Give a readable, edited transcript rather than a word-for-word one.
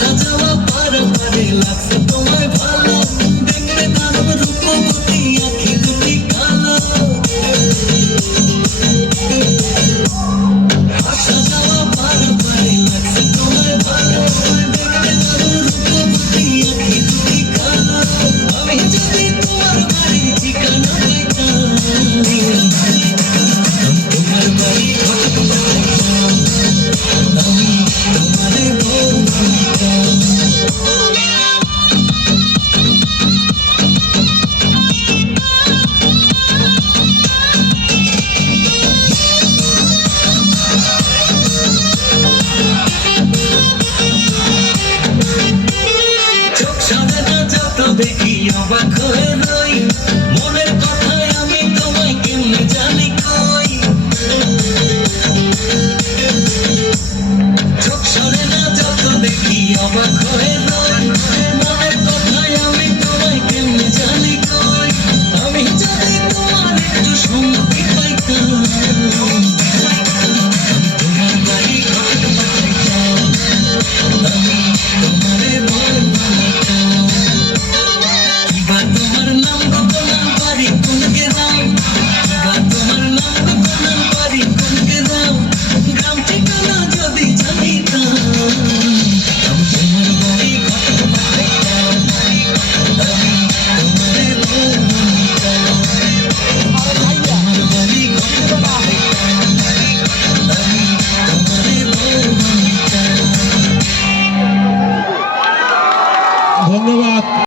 আসা যাওয়া পারে লাগছে তোমায় ভালো, দেখতে দারুণ রূপবতী আঁখি দুটি কালো। আসা যাওয়া পারে লাগছে তোমায় ভালো, দেখতে দারুণ রূপবতী আঁখি দুটি কালো। আমি যদি তোমার বাড়ির ঠিকানা পাইতাম, তোমার বাড়ি আমি তোমারে বলতাম। চোখ সাজানো যত দেখি অবাক